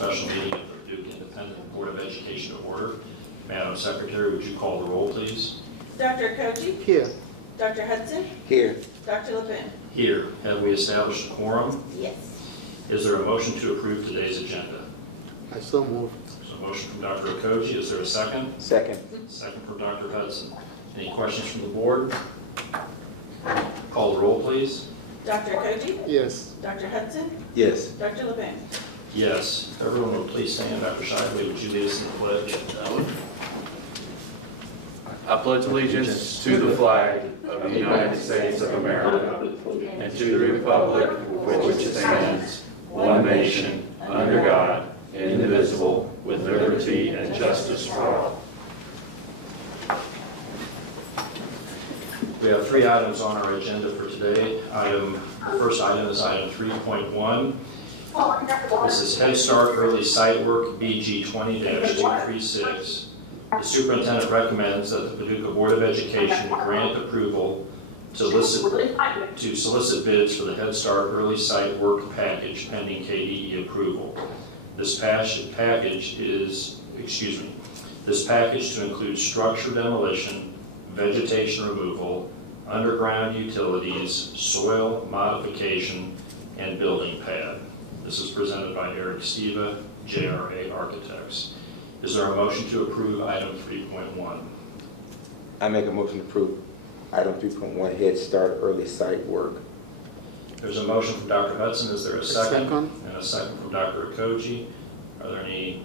special meeting of the Paducah Independent Board of Education to order. Madam Secretary, would you call the roll, please? Dr. Koji? Here. Dr. Hudson? Here. Dr. LeBen? Here. Have we established a quorum? Yes. Is there a motion to approve today's agenda? I so move. So a motion from Dr. Koji. Is there a second? Second. Second from Dr. Hudson. Any questions from the board? Call the roll, please. Dr. Koji? Yes. Dr. Hudson? Yes. Dr. LeBen? Yes. Everyone will please stand. Dr. Shively, would you lead us in the pledge? I pledge allegiance to the flag of the United States of America and to the republic for which it stands, one nation, under God, indivisible, with liberty and justice for all. We have 3 items on our agenda for today. The first item is item 3.1. This is Head Start Early Site Work BG 20-236. The superintendent recommends that the Paducah Board of Education grant approval to solicit bids for the Head Start Early Site Work package pending KDE approval. This package to include structure demolition, vegetation removal, underground utilities, soil modification, and building pad. This is presented by Eric Steva, JRA Architects. Is there a motion to approve item 3.1? I make a motion to approve item 3.1, Head Start Early Site Work. There's a motion from Dr. Hudson. Is there a second? Second. And a second from Dr. Koji. Are there any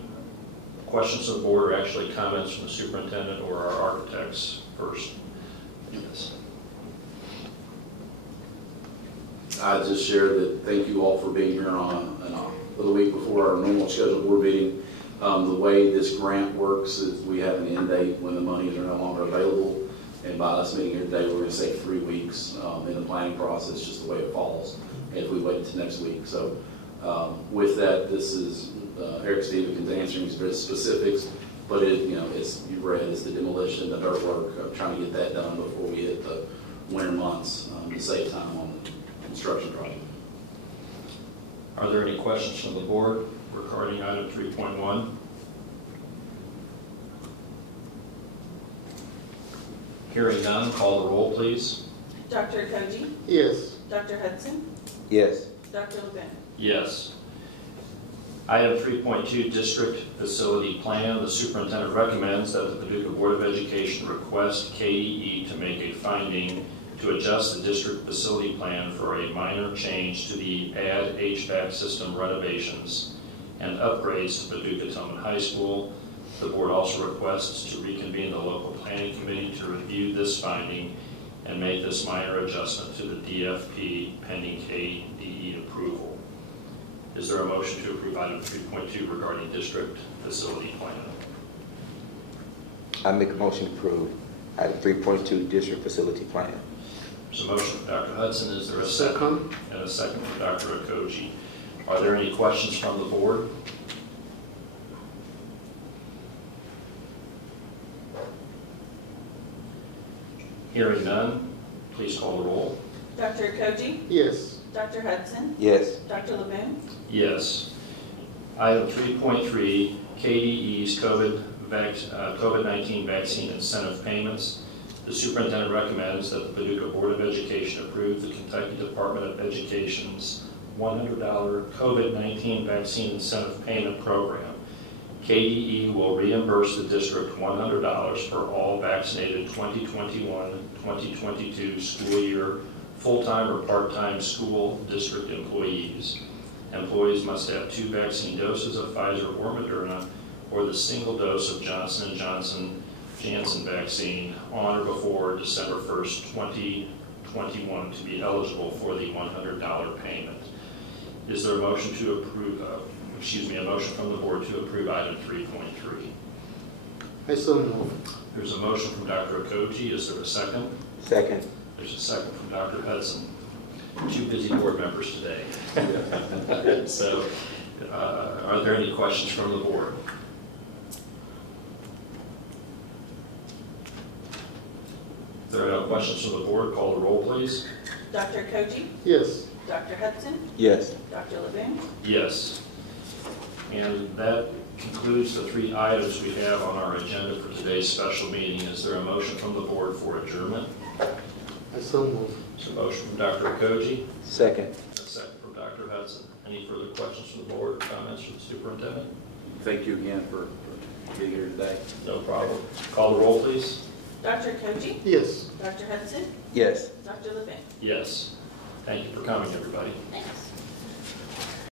questions of the board, or actually comments from the superintendent or our architects first? Yes. I just share that thank you all for being here on the week before our normal scheduled board meeting. The way this grant works is we have an end date when the monies are no longer available, and by us meeting here today, we're going to save 3 weeks in the planning process, just the way it falls, if we wait until next week. So with that, this is Eric Stevens answering specifics, but it's you've read, it's the demolition, the dirt work, trying to get that done before we hit the winter months to save time on the construction project. Are there any questions from the board regarding item 3.1? Hearing none, call the roll, please. Dr. Koji? Yes. Dr. Hudson? Yes. Dr. LeBen? Yes. Item 3.2, District Facility Plan. The superintendent recommends that the Paducah Board of Education request KDE to make a finding to adjust the district facility plan for a minor change to the add HVAC system renovations and upgrades to Paducah Tillman High School. The board also requests to reconvene the local planning committee to review this finding and make this minor adjustment to the DFP pending KDE approval. Is there a motion to approve item 3.2 regarding district facility plan? I make a motion to approve item 3.2, District Facility Plan. There's a motion from Dr. Hudson. Is there a second? And a second from Dr. Koji. Are there any questions from the board? Hearing none, please call the roll. Dr. Koji? Yes. Dr. Hudson? Yes. Dr. LeBen? Yes. Item 3.3, KDE's COVID-19 vaccine incentive payments. The superintendent recommends that the Paducah Board of Education approve the Kentucky Department of Education's $100 COVID-19 vaccine incentive payment program. KDE will reimburse the district $100 for all vaccinated 2021-2022 school year full-time or part-time school district employees. Employees must have 2 vaccine doses of Pfizer or Moderna or the single dose of Johnson & Johnson Janssen vaccine on or before December 1st, 2021 to be eligible for the $100 payment. Is there a motion to approve, a motion from the board to approve item 3.3? I so move. There's a motion from Dr. Koji. Is there a second? Second. There's a second from Dr. Hudson. 2 busy board members today. So, are there any questions from the board? If there are no questions from the board, call the roll, please. Dr. Koji? Yes. Dr. Hudson? Yes. Dr. LeBen? Yes. And that concludes the 3 items we have on our agenda for today's special meeting. Is there a motion from the board for adjournment? I so move. There's a motion from Dr. Koji, Second. a second from Dr. Hudson. Any further questions from the board, comments from the superintendent? Thank you again for being here today. No problem. Call the roll, please. Dr. Koji? Yes. Dr. Hudson? Yes. Dr. Levin? Yes. Thank you for coming, everybody. Thanks.